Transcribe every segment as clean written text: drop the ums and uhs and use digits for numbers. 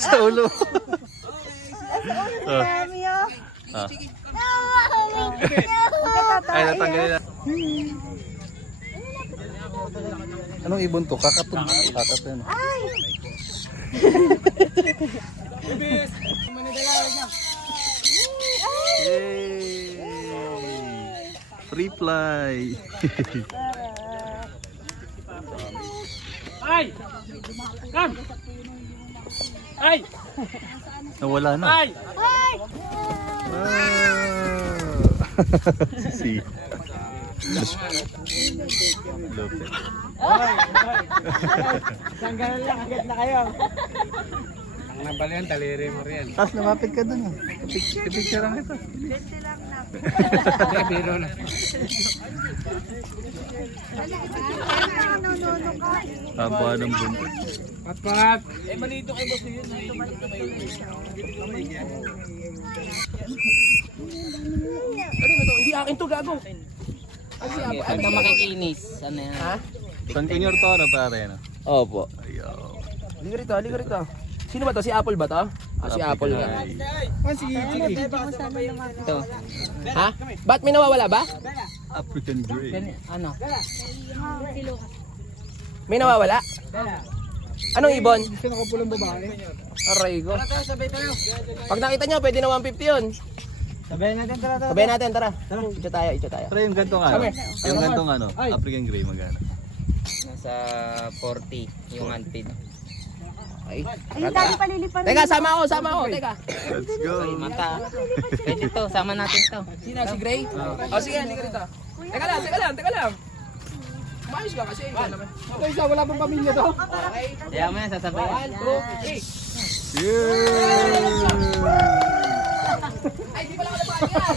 Sa ulo. Ay, natanggalin na. Anong ibon to? Kakatun. Kakatun. Ay! Yay! Free fly! Ay! Come! Ay! Nawala na. Ay! Si. Lupit. Tanggalan lang, agad na kayo. Ang nabalian, taliri mo rin. Tapos lumapit ka dun. Pipicture lang ito. Hindi, biro na. Haba ng buntot. Pat-pat! Eh, malito kayo boss yun. Ano ba to? Hindi akin to, gago. Huwag kang makikinis. Ano yan? Ha? San Kunyor to ano pare? No? Opo. Ayaw. Liga rito, liga rito. Sino ba to? Si Apple ba to? Ah, si Apple nga. Ito. Ha? Ba't may nawawala ba? African Grey. Ano? May nawawala? Anong ibon? Sino ka pulang babae? Aray ko. Pag nakita nyo, pwede na 150 yun. Sabayan natin, tara. Sabayan natin, tara. Itcha tayo, itcha tayo. Pero yung gantong ano? Kami. Yung gantong ano? African Grey magana. Nasa 40 yung hunted. Ay, dali palilipan. teka, sama ako, teka. Let's go! Mata. Pwede to, sama natin to. Sino, si Gray? Sige, halika rito. Teka lang. Maayos ka kasi. Ito isa, wala pang pamilya to. Okay. Kaya mo yan, sasabayan. 1, 2, 3. Yeah! Ay, di pala kalabaan yan.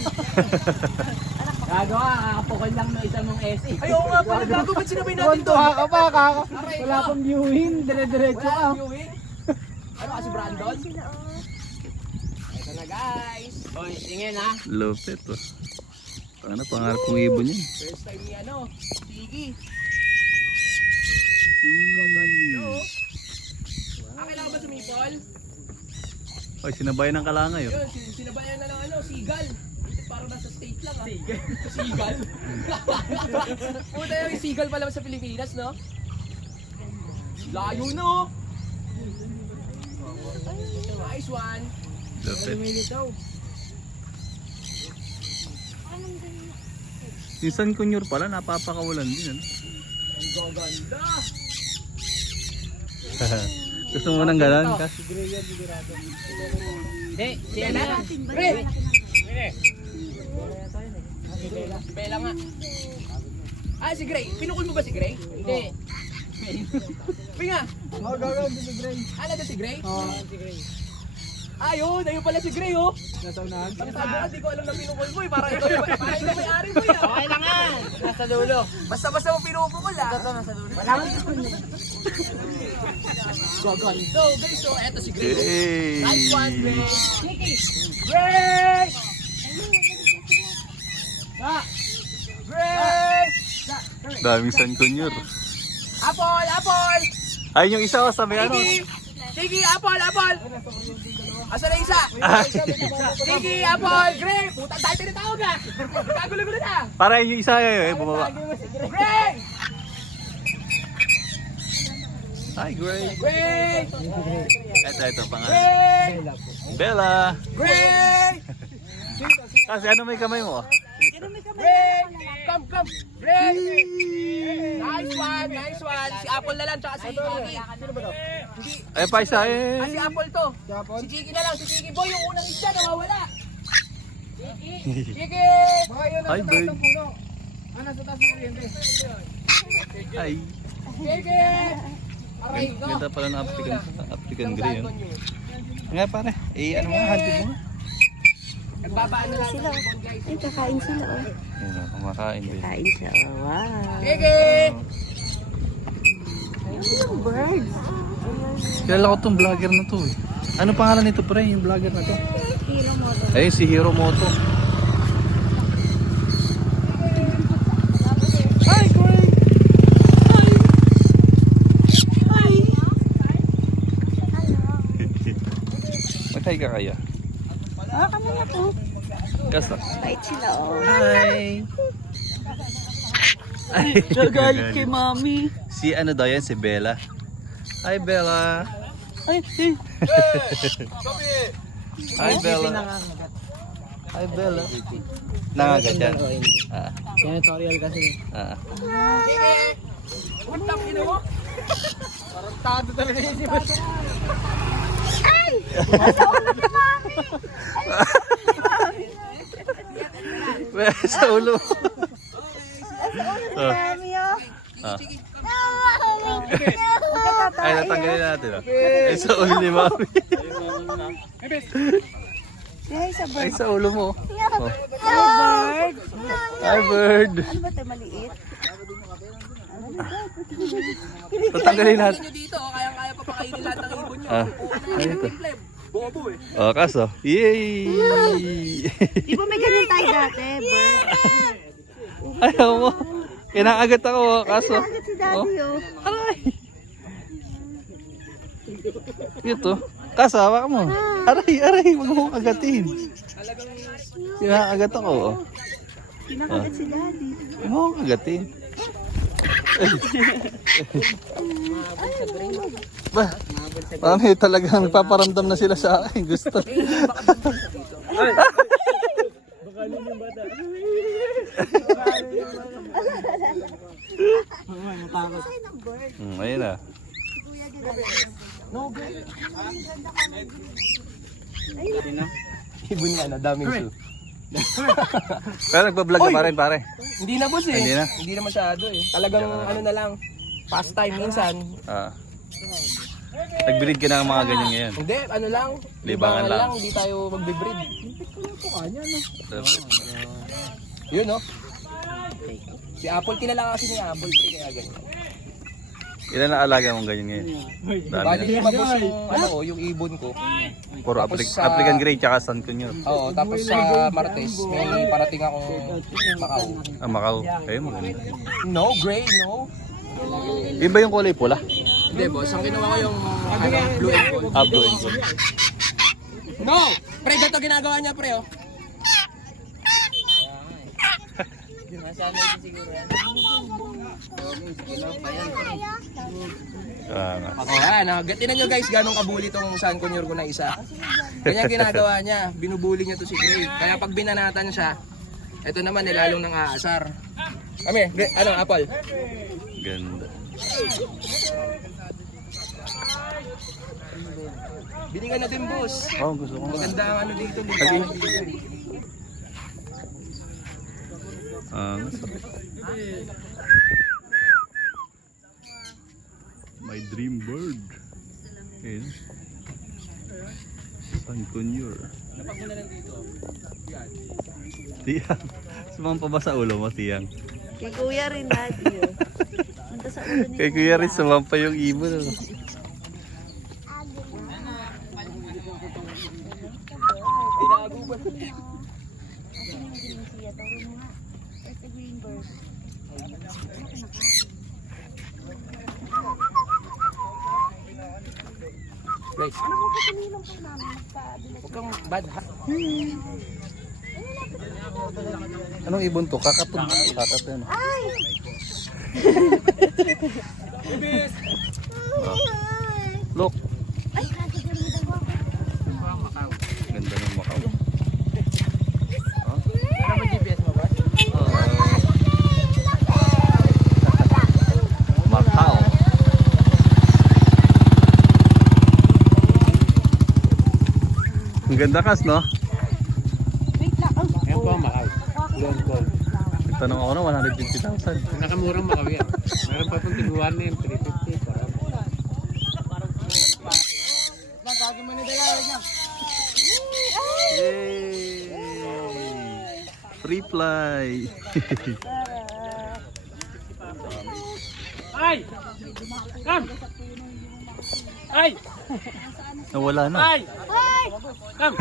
Gago ka, kakapukol lang ng isa mong SE. Ayaw nga pala, gago, ba't sinabay natin to? Tuwa ka pa, kaka. Aray Wala ko. pang viewing, dire-diretso Wala ka. nang viewing. Ano kasi Brandon? Ito na guys. Hoy, tingin ha. Lupit oh. Ano pangarap kong ibon yun? First time ni ano, Sige. Kailangan ba sumipol? Ay, sinabayan ng kalangay oh. Yun, sinabayan na lang ano, Sigal. Parang nasa state lang ah. Sigal. Puta yung Sigal pala sa Pilipinas, no? Layo no? Nice one. Lupit. Yung San Kunyor pala, napapakawalan din ano? Ang gaganda. Gusto mo nang galan? Hindi, si ano yan? Pre! Bella nga. Ah, si Gray. Pinukul mo ba si Gray? Hindi. Pinga! Oh, gagawin, Bibi Gray. Ala na si Gray? Oh, si Gray. Ayun, ayun pala si Gray oh. Nasa unahan. Ang sabi ko, di ko alam na pinukul mo eh. Para ikaw may ari mo yan. Okay lang nga. Nasa dulo. Basta mo pinupukul ah. Ito, nasa dulo. Gaganda. So guys, so eto si Gray. Hey! Nice one, Gray. Gray! Gray! Daming San Kunyor. Apple! Apple! Ay, yung isa oh, sabi ano? Sige, Apple! Apple! Asa na isa? Sige, Apple! Gray! Putang tayo tinatawag ah! Kagulo-gulo na! Para yung isa bumaba. Gray! Hi, Gray. Gray! Ito, pangalan. Gray! Bella. Gray! Kasi ano may kamay mo? Gray! Come! Gray! Nice one! Nice one! Si Apple na lang tsaka si Chiki. Hindi. Ay, pa isa Ah, si Apple to. Si Chiki na lang. Si Chiki boy, yung unang isa nawawala. Chiki! Baka yun, Hi, nasa taas bird. ng puno. Nasa taas ng kuryente. Ay, Chiki! Aray ko. ganda pala ng African Grey. Yun. Nga pare, ano nga, hunted mo nga. Nagbabaan na lang sila. Ay, kakain sila, oh. Ayun o, kumakain din. Kain siya, oh. Wow. Chiki! Yung birds. Kilala ko tong vlogger na to eh. Ano pangalan nito pre, yung vlogger na to? Hero moto. Ayun, si Hero Moto. Hi, Gray! Kaso. Bait sila, oh. Hi! Ay, Nagalit kay mami. Si ano daw yan? Si Bella. Hi, Bella. Ay, Hi, Bella. Hi, Bella. Nangagat yan. Ah, Senatorial kasi. ah. Puntang ino mo. Parang tado talaga yung si Boss. Sa ulo. mami, oh. Ah. Ay, natanggalin natin. Ay, sa ulo ni Mami. Ay, sa Ay, bird. sa ulo mo. Oh. Bird. Hi, bird. Ano ba ito, maliit? Tatanggalin natin. nyo dito, kaya-kaya pa pakainin lahat ng ibon nyo. Ah, ay, ito. Bobo eh. Oh, kaso. Yay! Di ba may ganyan tayo dati, bird? Ayaw mo. Kinakagat ako, kaso. Agad si daddy, oh. Aray! Ito. Kaso, hawak mo. Aray, aray. Huwag mo kagatin. Kinakagat ako. Oh. Kinakagat si daddy. Huwag mo kagatin. Ba, marami talagang nagpaparamdam na sila sa akin. Gusto. Ayun na. Ibon nga na, daming su. Pero nagbablog ka pa rin, pare. Hindi na boss eh. Hindi na? Hindi na masyado eh. Talagang ano na lang, pastime minsan. Ah. Nag-breed ka ng mga ganyan ngayon. Hindi, ano lang, Libangan lang. Hindi tayo magbe-breed. Tapos, Yun no? Si Apple, kilala kasi ni Apple, kaya ganyan. ilan na alaga mong ganyan ngayon? Dami Bali na. lima boss yung, ano, yung ibon ko. Puro Tapos sa- African Grey tsaka San Cunyo. Oo, tapos sa Martes, may parating akong Macau. Ah, Macau. Ayun, maganda. No, gray, no. Iba yung kulay pula. Hindi boss, ang ginawa ko yung ano, blue and gold. Ah, blue and gold. No! Pre, ganito ginagawa niya, pre, oh. Ah, Oh, ayan, tinan nyo guys, ganong kabuli tong San Conyor ko na isa. Ganyan ginagawa niya, binubuli niya to si Gray. Kaya pag binanatan siya, ito naman nilalong ng aasar. Kami, ano, Apple? ganda. Binigyan na din, boss. Oh, gusto ko nga. Maganda ang ano dito, Lagi. dito. Ah, my dream bird. Ayun. San Cunyor. Tiyang. Sumampa ba sa ulo mo, Tiyang? Kay kuya rin, daddy, oh. Punta sa ulo ni Kay Kuya rin sumampa yung ibon. Ano? Guys, huwag kang bad ha. Anong ibon to? Kakatun. Kakatun. Look. Ganda ng Macau. Macau. Ang ganda kas, no? Wait lang, oh. Ayan po ang Macau. Blue and gold. Nagtanong ako na 150,000. Nakamurang Macau yan. Meron pa itong tiguan na yun, 350. Parang Magkagi man ni Dela niya. Yay! Free fly. Ay! Come! Ay! Nawala na. Ay! Come!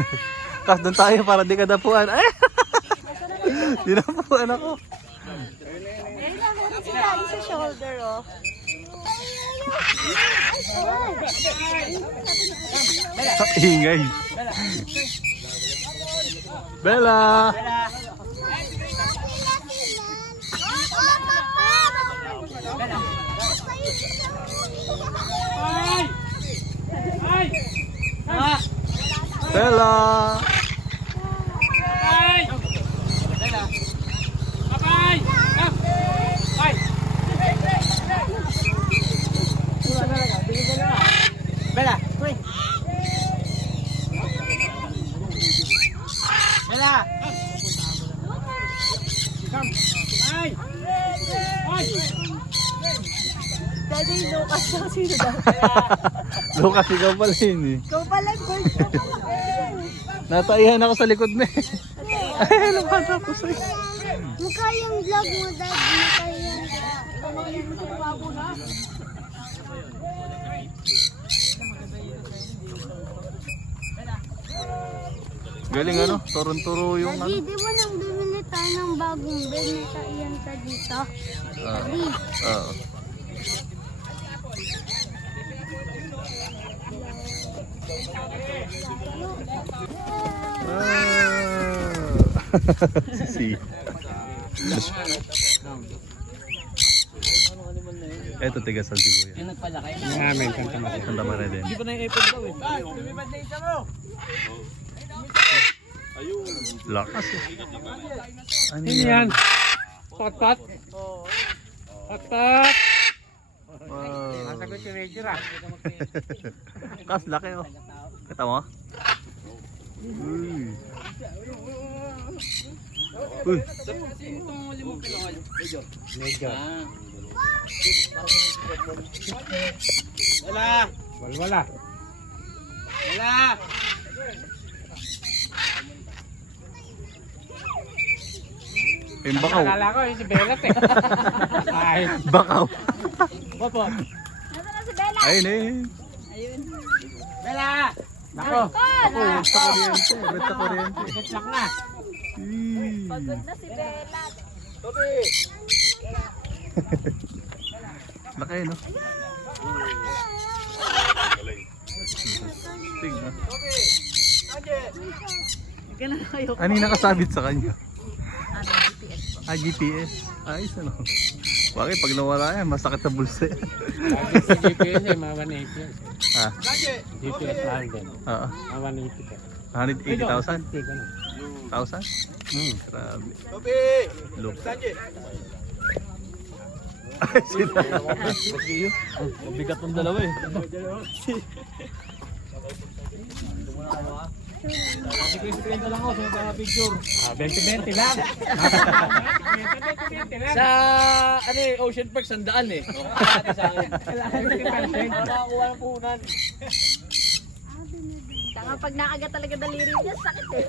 Kas, doon tayo para di ka dapuan. Ay! Di napuan ako. Ayun lang, meron si daddy sa shoulder, oh. Ingay. Bella! Bella! Bella, uy. Bella. Come. Ay. Ay. Daddy, Lucas daw. Sino daw? Lucas, ikaw pala yun eh. Ikaw pala, gold ka pala. Nataihan ako sa likod na eh. Ay, lumatapos eh. Mukha yung vlog mo, Dad. Mukha yung... Galing ano, turun-turo yung Daddy, ano. di ba nang bumili tayo ng bagong bed na iyan ka dito? Daddy, Oo. Si. Eto tiga San Siguya. Yung nagpalaki. Namin, Santa Maria. Santa Maria din. Hindi pa na yung ipon daw eh. Lakas eh. Ano Sino yan? Pot-pot? Pot-pot! Wow. Nasagot yung major ah. Kas, laki oh. Kita mo? Uy. Uy. Major. Wala. Wala. Wala. Yung bakaw. Akala ko yung si Belat eh. Ay. Bakaw. Popo. nasa na si Bella? Ayun eh. Bella. Nako. Ako, sa kuryente. Ba't sa kuryente? Itlak na. Uy. Pagod na si Bella. Laki no? Tingnan. Ganun kayo. Ano yung nakasabit sa kanya? Ah, GPS. Ayos ano. Bakit pag nawala yan, masakit sa bulsa. Lagi sa GPS eh, mga 180 yan. Ah, GPS lang din. oo. Mga 180 ka. 180,000? Hindi ka na. 1,000? Grabe. Look. Ay, sila. Bigat ng dalawa eh. Kasi lang ako sa mga picture. 20-20 lang. 20-20 lang. Sa ano eh, Ocean Park, sandaan eh. Ate sa akin. Nakakuha ng puhunan. Tanga pag nakagat talaga daliri niya, sakit eh.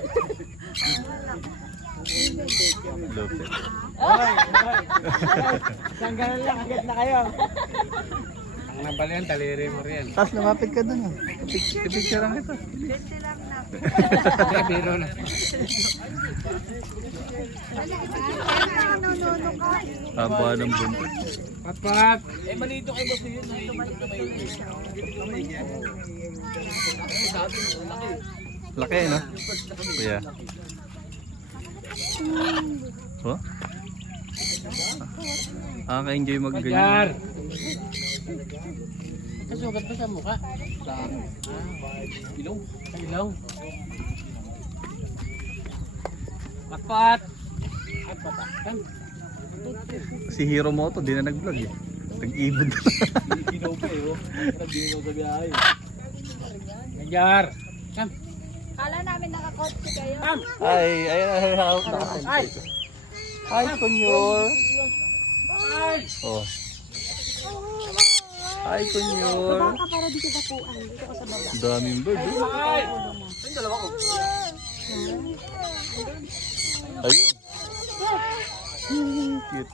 Look. Isang ganun lang, agad na kayo. Ang nabali yan, taliri mo rin. Tapos lumapit ka dun ah. Pipicture lang ito. Hindi, biro na. Nanunono ka. Haba ng buntot. Pat-pat. Eh, malito kay boss yun. Laki no? Kuya. Oh? Enjoy Pajar. mag-ganyan. Kasugat pa sa mukha. Ilaw. Ilaw. Pat-pat. Si Hero Moto, di na nag-vlog eh. Nag-ibod. Ginaw pa eh. Naginaw sa biyahe. Pajar. Kam. Kala namin nakakotse kayo. Ay, ayun na. Ay. Hi, Kunyor. Oh. Hi, Kunyor. Baka para dito dapuan. Dito ko sa baba. Daming bird. Oh. Ay. Yung dalawa ko. Ayun. Cute.